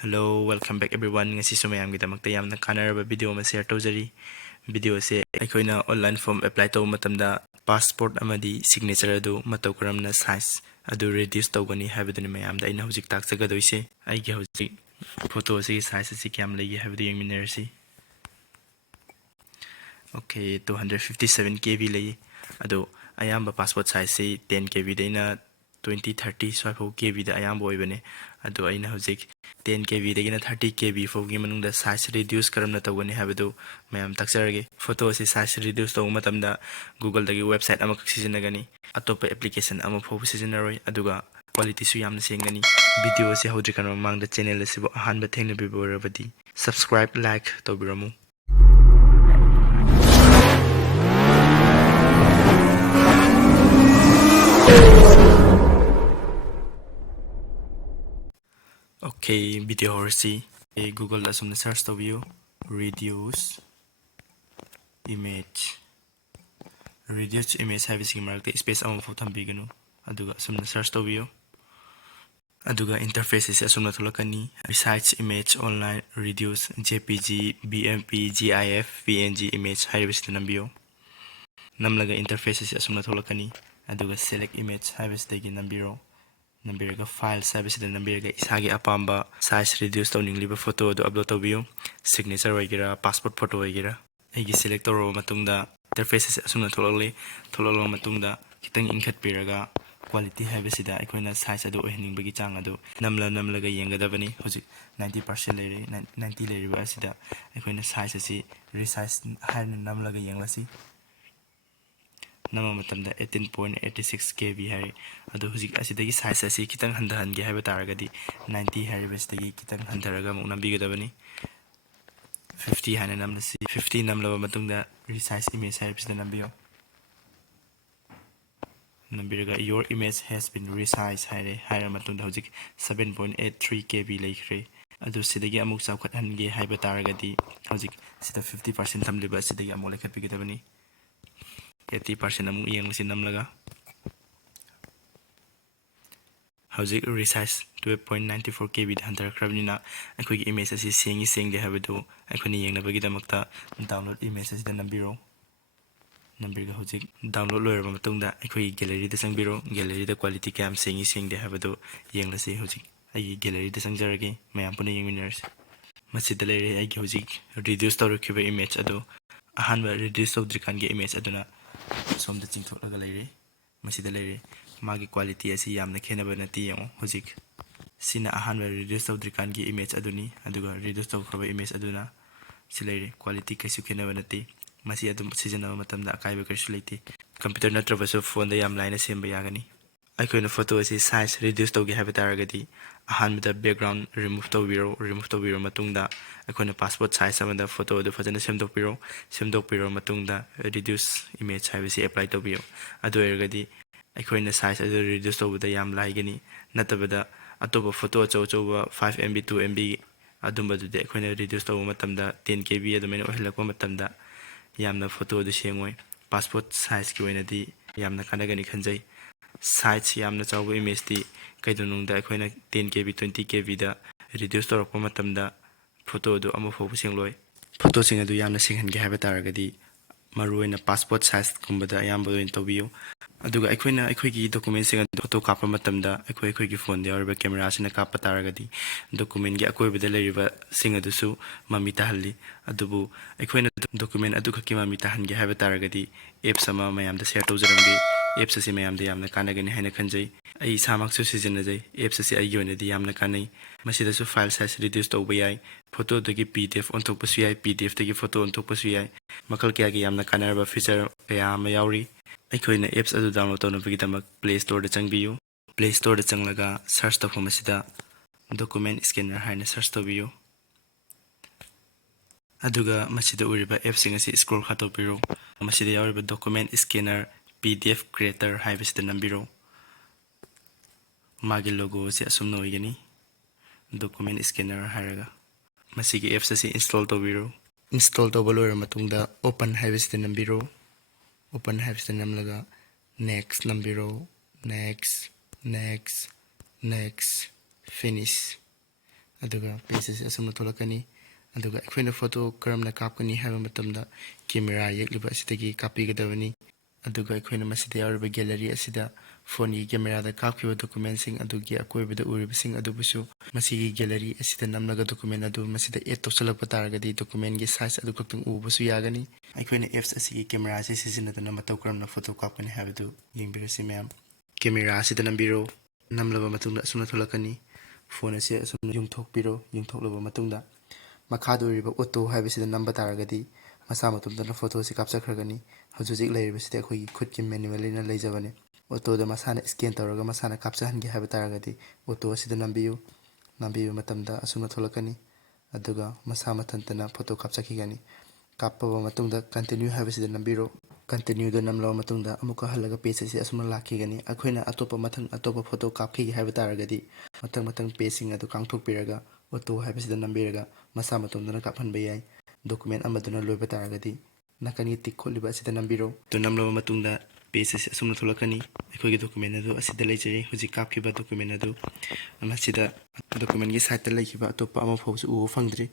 Hello, welcome back everyone. Ngasi so mayamgidamagta yamna kanaraba video ama share tawjari. Video se aikoina online form apply taw matamda passport amadi signature adu matau karamna size adu reduce tawgani habaduni mayamda aina hujik taksagadoi se aigi hujik photo se size se kyam legi habadu yengminarsi. Okay, 257 KB legi adu ayamba passport size se 10 KB daina 2030 swaifo KB da ayamba oibane adu aina hujik 10 KB dagina 30 KB fogi manungda size reduce karamna tawgani habadu mayam taksarage photo se size reduce taw matamda Google dagi website ama kaksijinagani atopa application ama fobu sijinaroi aduga quality su yamna sengani video se hawdrikan mamangda channel asibo ahanba thengna biborabadi subscribe like tawbiramu. Okay, video horsi Google asumna search to view reduce image habisi marakta space ama fu thambiganu aduga asumna search to view aduga interface se asumna thulakani resize image online reduce jpg bmp gif png image habisi nambiyo namlaga interface se asumna thulakani aduga select image habisi dagi nambiro Nambiraga file service nambiraga isagi apamba size reduce tawning liba photo do upload tawbiyo signature waigira passport photo waigira aigi select tawro matungda interface asumna thololo matungda kitang inkhat piraga quality habisida aikoina size adu ohning bagi chang adu namlaga yengadabani hoji 90% leire 90 leire asida aikoina size asi resize haina namlaga yenglasi nama matamda 18.86 KB hari adu hujik asidagi size asi kitang handahange haiba taragadi 90 hari bestagi kitang handaraga mu nambigadabani 50 hana namnasi 50 namlaba matungda resize image hari bisda nambiyo nambiraga your image has been resized hari matungda hujik 7.83 KB laikre adu sidagi amuk chawkhat hange haiba taragadi hujik sida 50% tamliba sidagi amuk lekhat bigadabani 80% amuk iyang namlaga hauzik resize 12.94 KB hunter krabnina akhoi image asi sengi habadu akhoni yengnabagi damakta download image asi nambiro nambirga hauzik download loiraba matungda akhoi gallery da sangbiro gallery da quality cam sengi habadu yenglasi hauzik ai gallery da sangjarage mayam puna yengminers masida leire ai hauzik reduce tawrkiba image adu ahanba reduce tawdrikan ge image aduna somda chingthoklaga leire masida leire magi quality asi yamna khenaba nati yango hojik sina ahanba reduce tawdrikan gi image aduni aduga reduce tawkhaba image aduna sileire quality kaisu khenaba nati masi adum seasonal matamda akaiba kaisu leite computer natrabasu phone da yam line semba yagani aikoina photo asi size reduce tawgi haba taragadi ahanbada background remove tawbiro matungda aikoina passport size amada photo adu fajana semdokpiro matungda reduce image habisi apply tawbiyo adu ergadi aikoina size adu reduce tawbada yam laigani natabada atoba photo achawba 5 MB 2 MB adumbadudi aikoina reduce tawba matamda 10 KB adumena ohilakwa matamda yamna photo adu sengoi passport size ki oinadi yamna kanagani khanjai size yamna chawba image di kaidonungda aikoina 10 KB 20 KB da reduce tawrakpa matamda photo adu ama fobu sengloi photo sing adu yamna singhange haba taragadi maruina passport size kumbada ayamba oin tawbiyo aduga aikoina aikoigi document sing photo kapa matamda aikoigi phone da yarba camera sina kapa taragadi document gi akoibada leriba sing adusu mami tahalli adubu aikoina document adu khaki mami tahange haba taragadi apps ama mayamda share tawjaramge apps asi mayamda yamna kanagani haina khanjai ai samaksu sizinajai apps asi ai yonadi yamna kanai masida su file size reduce tawba yai photo dagi pdf on thokpasu yai pdf dagi photo on thokpasu yai makal kya gi yamna kanarba feature kaya ama yauri aikoina apps adu download tawnabagi damak play store da changbiyu play store da changlaga search tawpham asida document scanner haina search tawbiyu aduga masida uriba apps sing asi scroll khatopiro masida yauriba document scanner pdf creator haibisida nambiro magi logo si asumna oigani document scanner haraga masigi apps asi install tawbiro install tawbalora matungda open haibisida nambiro open habsida namlaga next nambiro next finish ꯑꯗꯨꯒ page ꯑꯁꯤ ꯑꯁꯨꯝꯅ ꯊꯣꯛꯂꯛꯀꯅꯤ ꯑꯗꯨꯒ ꯑꯩꯈꯣꯏꯅ photo ꯀꯔꯝꯅ ꯀꯥꯞꯀꯅꯤ ꯍꯥꯏꯕ ꯃꯇꯝꯗ camera ꯌꯦꯛꯂꯤꯕ ꯑꯁꯤꯗꯒꯤ ꯀꯥꯞꯄꯤꯒꯗꯕꯅꯤ ꯑꯗꯨꯒ ꯑꯩꯈꯣꯏꯅ ꯃꯁꯤꯗ ꯌꯥꯎꯔꯤꯕ ꯒꯦꯂꯔꯤ ꯑꯁꯤꯗ ꯐꯣꯟꯒꯤ ꯀꯦꯃꯦꯔꯥꯗ ꯀꯥꯞꯈꯤꯕ ꯗꯣꯀꯨꯃꯦꯟꯁꯤꯡ ꯑꯗꯨꯒꯤ ꯑꯀꯣꯏꯕꯗ ꯎꯔꯤꯕꯁꯤꯡ ꯑꯗꯨꯕꯨꯁꯨ ꯃꯁꯤꯒꯤ ꯒꯦꯂꯔꯤ ꯑꯁꯤꯗ ꯅꯝꯂꯒ ꯗꯣꯀꯨꯃꯦꯟ ꯑꯗꯨ ꯃꯁꯤꯗ ꯑꯦꯗ ꯇꯧꯁꯤꯜꯂꯛꯄ ꯇꯥꯔꯒꯗꯤ ꯗꯣꯀꯨꯃꯦꯟꯒꯤ ꯁꯥꯏꯖ ꯑꯗꯨ ꯈꯛꯇꯪ ꯎꯕꯁꯨ ꯌꯥꯒꯅꯤ ꯑꯩꯈꯣꯏꯅ ꯑꯦꯞꯁ ꯑꯁꯤꯒꯤ ꯀꯦꯃꯦꯔꯥ ꯑꯁꯤ ꯁꯤꯖꯤꯟꯅꯗꯨꯅ ꯃꯇꯧ ꯀꯔꯝꯅ ꯐꯣꯇꯣ ꯀꯥꯞꯀꯅꯤ ꯍꯥꯏꯕꯗꯨ ꯌꯦꯡꯕꯤꯔꯁꯤ ꯃꯌꯥꯝ ꯀꯦꯃꯦꯔꯥ ꯑꯁꯤꯗ ꯅꯝꯕꯤꯔꯣ ꯅꯝꯂꯕ ꯃꯇꯨꯡꯗ ꯑꯁꯨꯝꯅ ꯊꯣꯛꯂꯛꯀꯅꯤ ꯐꯣꯟ ꯑꯁꯤ ꯑꯁꯨꯝꯅ ꯌꯨꯡꯊꯣꯛꯄꯤꯔꯣ ꯌꯨꯡꯊꯣꯛꯂꯕ ꯃꯇꯨꯡꯗ ꯃꯈꯥꯗ ꯎꯔꯤꯕ ꯑꯣꯇꯣ ꯍꯥꯏꯕꯁꯤꯗ ꯅꯝꯕ ꯇꯥꯔꯒꯗꯤ ꯃꯁꯥ ꯃꯇꯣꯝꯇꯅ ꯐꯣꯇꯣ ꯑꯁꯤ ꯀꯥꯞꯆꯈ꯭ꯔꯒꯅꯤ ꯍꯧꯖꯤꯛ ꯍꯧꯖꯤꯛ ꯂꯩꯔꯤꯕꯁꯤꯗꯤ ꯑꯩꯈꯣꯏꯒꯤ ꯈꯨꯠꯀꯤ ꯃꯦꯅꯨꯋꯦꯜꯅ ꯂꯩꯖꯕꯅꯤ ꯑꯣꯇꯣꯗ ꯃꯁꯥꯅ ꯁ꯭ꯀꯦꯟ ꯇꯧꯔꯒ ꯃꯁꯥꯅ ꯀꯥꯞꯆꯍꯟꯒꯦ ꯍꯥꯏꯕ ꯇꯥꯔꯒꯗꯤ ꯑꯣꯇꯣ ꯑꯁꯤꯗ ꯅꯝꯕꯤꯌꯨ ꯅꯝꯕꯤꯕ ꯃꯇꯝꯗ ꯑꯁꯨꯝꯅ ꯊꯣꯛꯂꯛꯀꯅꯤ ꯑꯗꯨꯒ ꯃꯁꯥ ꯃꯊꯟꯇꯅ ꯐꯣꯇꯣ ꯀꯥꯞꯆꯈꯤꯒꯅꯤ ꯀꯥꯞꯄꯕ ꯃꯇꯨꯡꯗ ꯀꯟꯇꯤꯅ꯭ꯌꯨ ꯍꯥꯏꯕꯁꯤꯗ ꯅꯝꯕꯤꯔꯣ ꯀꯟꯇꯤꯅ꯭ꯌꯨꯗ ꯅꯝꯂꯕ ꯃꯇꯨꯡꯗ ꯑꯃꯨꯛꯀ ꯍꯜꯂꯒ ꯄꯦꯖ ꯑꯁꯤ ꯑꯁꯨꯝꯅ ꯂꯥꯛꯈꯤꯒꯅꯤ ꯑꯩꯈꯣꯏꯅ ꯑꯇꯣꯞꯄ ꯐꯣꯇꯣ ꯀꯥꯞꯈꯤꯒꯦ ꯍꯥꯏꯕ ꯇꯥꯔꯒꯗꯤ ꯃꯊꯪ ꯄꯦꯖꯁꯤꯡ ꯑꯗꯨ ꯀꯥꯡꯊꯣꯛꯄꯤꯔꯒ ꯑꯣꯇꯣ ꯍꯥꯏꯕꯁꯤꯗ ꯅꯝꯕꯤꯔꯒ ꯃꯁꯥ ꯃꯇꯣꯝꯇꯅ ꯀꯥꯞꯍꯟꯕ ꯌꯥꯏ ꯗꯣꯀꯨꯃꯦꯟ ꯑꯃꯗꯨꯅ ꯂꯣꯏꯕ ꯇꯥꯔꯒꯗꯤ ꯅꯥꯀꯟꯒꯤ ꯇꯤꯛ ꯈꯣꯠꯂꯤꯕ ꯑꯁꯤꯗ ꯅꯝꯕꯤꯔꯣ ꯑꯗꯨ ꯅꯝꯂꯕ ꯃꯇꯨꯡꯗ ꯄꯦꯖ ꯑꯁꯤ ꯑꯁꯨꯝꯅ ꯊꯣꯛꯂꯛꯀꯅꯤ ꯑꯩꯈꯣꯏꯒꯤ ꯗꯣꯀꯨꯃꯦꯟ ꯑꯗꯨ ꯑꯁꯤꯗ ꯂꯩꯖꯔꯤ ꯍꯧꯖꯤꯛ ꯀꯥꯞꯈꯤꯕ ꯗꯣꯀꯨꯃꯦꯟ ꯑꯗꯨ ꯃꯁꯤꯗ ꯗꯣꯀꯨꯃꯦꯟꯒꯤ ꯁꯥꯏꯠꯇ ꯂꯩꯈꯤꯕ ꯑꯇꯣꯞꯄ ꯑꯃ ꯐꯥꯎꯕꯁꯨ ꯎꯕ ꯐꯪꯗ꯭ꯔꯤ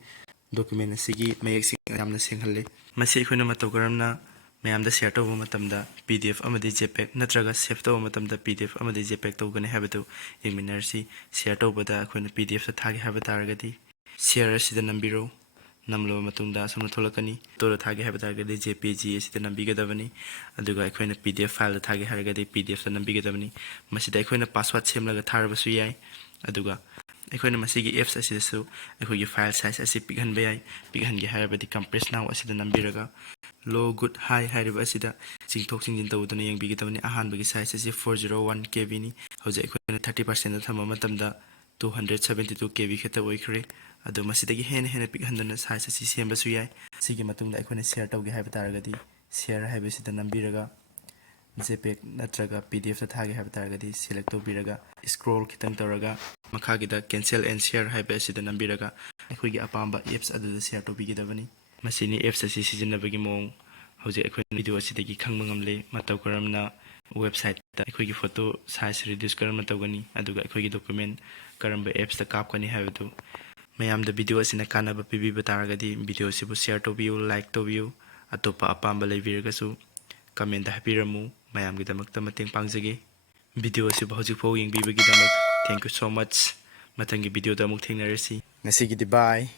ꯗꯣꯀꯨꯃꯦꯟ ꯑꯁꯤꯒꯤ ꯃꯌꯦꯛꯁꯤꯡ ꯌꯥꯝꯅ ꯁꯦꯡꯍꯜꯂꯤ ꯃꯁꯤ ꯑꯩꯈꯣꯏꯅ ꯃꯇꯧ ꯀꯔꯝꯅ ꯃꯌꯥꯝꯗ ꯁꯦꯌꯔ ꯇꯧꯕ ꯃꯇꯝꯗ PDF ꯑꯃꯗꯤ JPEG ꯅꯠꯇ꯭ꯔꯒ ꯁꯦꯚ ꯇꯧꯕ ꯃꯇꯝꯗ PDF ꯑꯃꯗꯤ JPEG ꯇꯧꯒꯅꯤ ꯍꯥꯏꯕꯗꯨ ꯌꯦꯡꯃꯤꯟꯅꯔꯁꯤ ꯁꯦꯌꯔ ꯇꯧꯕꯗ ꯑꯩꯈꯣꯏꯅ PDFꯇ ꯊꯥꯒꯦ ꯍꯥꯏꯕ ꯇꯥꯔꯒꯗꯤ ꯁꯦꯌꯔ ꯑꯁꯤꯗ ꯅꯝꯕꯤꯔꯣ ꯅꯝꯂꯕ ꯃꯇꯨꯡꯗ ꯑꯁꯨꯝꯅ ꯊꯣꯛꯂꯛꯀꯅꯤ ꯐꯣꯇꯣꯗ ꯊꯥꯒꯦ ꯍꯥꯏꯕ ꯇꯥꯔꯒꯗꯤ JPG ꯑꯁꯤꯗ ꯅꯝꯕꯤꯒꯗꯕꯅꯤ ꯑꯗꯨꯒ ꯑꯩꯈꯣꯏꯅ PDF ꯐꯥꯏꯜꯗ ꯊꯥꯒꯦ ꯍꯥꯏꯔꯒꯗꯤ PDFꯇ ꯅꯝꯕꯤꯒꯗꯕꯅꯤ ꯃꯁꯤꯗ ꯑꯩꯈꯣꯏꯅ ꯄꯥꯁꯋꯥꯔꯗ ꯁꯦꯝꯂꯒ ꯊꯥꯔꯕꯁꯨ ꯌꯥꯏ ꯑꯗꯨꯒ ꯑꯩꯈꯣꯏꯅ ꯃꯁꯤꯒꯤ ꯑꯦꯞꯁ ꯑꯁꯤꯗꯁꯨ ꯑꯩꯈꯣꯏꯒꯤ ꯐꯥꯏꯜ ꯁꯥꯏꯖ ꯑꯁꯤ ꯄꯤꯛꯍꯟꯕ ꯌꯥꯏ ꯄꯤꯛꯍꯟꯒꯦ ꯍꯥꯏꯔꯕꯗꯤ ꯀꯝꯄ꯭ꯔꯦꯁ ꯅꯥꯎ ꯑꯁꯤꯗ ꯅꯝꯕꯤꯔꯒ ꯂꯣ ꯒꯨꯗ ꯍꯥꯏ ꯍꯥꯏꯔꯤꯕ ꯑꯁꯤꯗ ꯆꯤꯡꯊꯣꯛ ꯆꯤꯡꯁꯤꯟ ꯇꯧꯗꯨꯅ ꯌꯦꯡꯕꯤꯒꯗꯕꯅꯤ ꯑꯍꯥꯟꯕꯒꯤ ꯁꯥꯏꯖ ꯑꯁꯤ 401 KB ꯅꯤ ꯍꯧꯖꯤꯛ ꯑꯩꯈꯣꯏꯅ 30% ꯊꯝꯕ ꯃꯇꯝꯗ 272 KB ꯈꯛꯇ ꯑꯣꯏꯈ꯭ꯔꯦ ꯑꯗꯣ ꯃꯁꯤꯗꯒꯤ ꯍꯦꯟꯅ ꯄꯤꯛꯍꯟꯗꯨꯅ ꯁꯥꯏꯖ ꯑꯁꯤ ꯁꯦꯝꯕꯁꯨ ꯌꯥꯏ ꯁꯤꯒꯤ ꯃꯇꯨꯡꯗ ꯑꯩꯈꯣꯏꯅ ꯁꯦꯌꯔ ꯇꯧꯒꯦ ꯍꯥꯏꯕ ꯇꯥꯔꯒꯗꯤ ꯁꯦꯌꯔ ꯍꯥꯏꯕꯁꯤꯗ ꯅꯝꯕꯤꯔꯒ JPEG ꯅꯠꯇ꯭ꯔꯒ PDFꯇ ꯊꯥꯒꯦ ꯍꯥꯏꯕ ꯇꯥꯔꯒꯗꯤ ꯁꯦꯂꯦꯛ ꯇꯧꯕꯤꯔꯒ ꯁ꯭ꯀ꯭ꯔꯣꯜ ꯈꯤꯇꯪ ꯇꯧꯔꯒ ꯃꯈꯥꯒꯤꯗ ꯀꯦꯟꯁꯦꯜ ꯑꯦꯟ ꯁꯦꯌꯔ ꯍꯥꯏꯕ ꯑꯁꯤꯗ ꯅꯝꯕꯤꯔꯒ ꯑꯩꯈꯣꯏꯒꯤ ꯑꯄꯥꯝꯕ ꯑꯦꯞꯁ ꯑꯗꯨꯗ ꯁꯦꯌꯔ ꯇꯧꯕꯤꯒꯗꯕꯅꯤ ꯃꯁꯤꯅꯤ ꯑꯦꯞꯁ ꯑꯁꯤ ꯁꯤꯖꯤꯟꯅꯕꯒꯤ ꯃꯑꯣꯡ ꯍꯧꯖꯤꯛ ꯑꯩꯈꯣꯏꯅ ꯚꯤꯗꯤꯑꯣ ꯑꯁꯤꯗꯒꯤ ꯈꯪꯕ ꯉꯝꯂꯦ ꯃꯇꯧ ꯀꯔꯝꯅ ꯋꯦꯕꯁꯥꯏꯠꯇ ꯑꯩꯈꯣꯏꯒꯤ ꯐꯣꯇꯣ ꯁꯥꯏꯖ ꯔꯤꯗ꯭ꯌꯨꯁ ꯀꯔꯝꯅ ꯇꯧꯒꯅꯤ ꯑꯗꯨꯒ ꯑꯩꯈꯣꯏꯒꯤ ꯗꯣꯀꯨꯃꯦꯟ ꯀꯔꯝꯕ ꯑꯦꯞꯁꯇ ꯀꯥꯞꯀꯅꯤ ꯍꯥꯏꯕꯗꯨ ꯃꯌꯥꯝꯗ ꯚꯤꯗꯤꯑꯣ ꯑꯁꯤꯅ ꯀꯥꯟꯅꯕ ꯄꯤꯕꯤꯕ ꯇꯥꯔꯒꯗꯤ ꯚꯤꯗꯤꯑꯣ ꯑꯁꯤꯕꯨ ꯁꯦꯌꯔ ꯇꯧꯕꯤꯌꯨ ꯂꯥꯏꯛ ꯇꯧꯕꯤꯌꯨ ꯑꯇꯣꯞꯄ ꯑꯄꯥꯝꯕ ꯂꯩꯕꯤꯔꯒꯁꯨ ꯀꯃꯦꯟꯗ ꯍꯥꯏꯕꯤꯔꯝꯃꯨ ꯃꯌꯥꯝꯒꯤꯗꯃꯛꯇ ꯃꯇꯦꯡ ꯄꯥꯡꯖꯒꯦ ꯚꯤꯗꯤꯑꯣ ꯑꯁꯤꯕꯨ ꯍꯧꯖꯤꯛꯐꯥꯎ ꯌꯦꯡꯕꯤꯕꯒꯤꯗꯃꯛ ꯊꯦꯡꯛ ꯌꯨ ꯁꯣ ꯃꯆ ꯃꯊꯪꯒꯤ ꯚꯤꯗꯤꯑꯣꯗ ꯑꯃꯨꯛ ꯊꯦꯡꯅꯔꯁꯤ ꯉꯁꯤꯒꯤꯗꯤ ꯕꯥꯏ